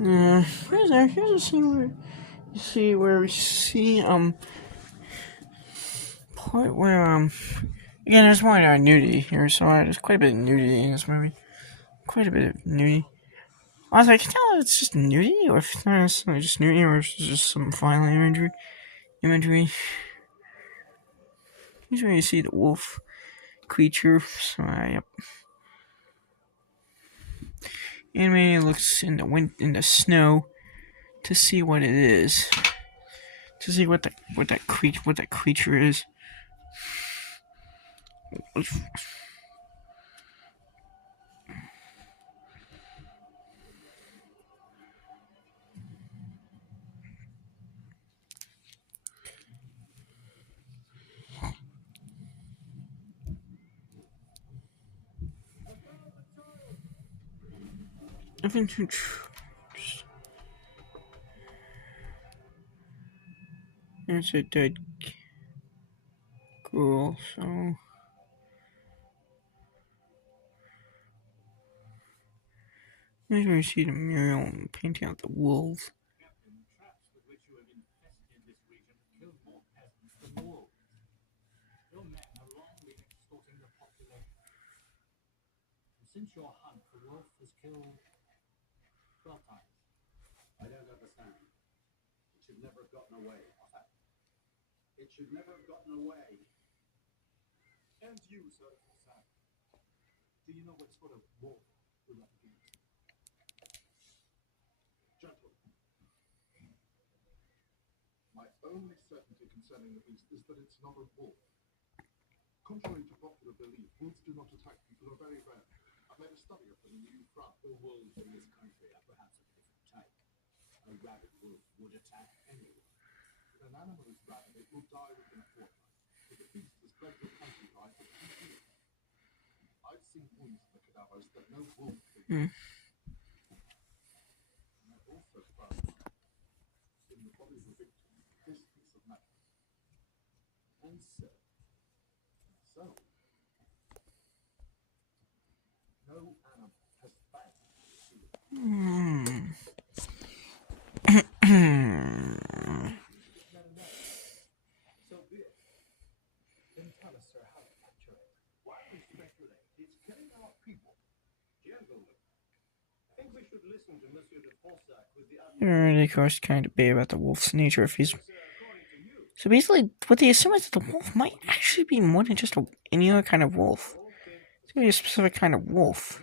Here's a scene where we see part where again, there's more nudity here, so there's quite a bit of nudity in this movie. Quite a bit of nudity. I was like, I can tell if it's just nudity, or if it's not necessarily just nudity, or if it's just some violent imagery. Here's where you see the wolf creature. So, yep. Anime looks in the snow to see what it is, to see what that creature is. Nothing too. There's a dead girl, so. Here's where you see the mural painting out the wolves. Since your hunt, the wolf has killed 12 times. I don't understand. It should never have gotten away. It should never have gotten away. And you, Sir Sam, do you know what sort of wolf we're up against? Gentlemen, my only certainty concerning the beast is that it's not a wolf. Contrary to popular belief, wolves do not attack people, are very rare. I made a study of them in New France. The wolves in this country are perhaps of a different type. A rabid wolf would attack anyone. If an animal is rabid, it will die within a fortnight. If the beast has fled the countryside for 2 years. I've seen wounds in the cadavers that no wolf could do. And I've also found in the body of the victim this piece of metal. And so, no animal has fangs. So be it. Then tell us, sir, how to capture it. Why we speculate? It's killing our people. Gentlemen, I think we should listen to Monsieur de Forsac with the They, of course, kind of debate about the wolf's nature. If he's so basically, what they assume is that the wolf might actually be more than just any other kind of wolf. It's gonna be a specific kind of wolf.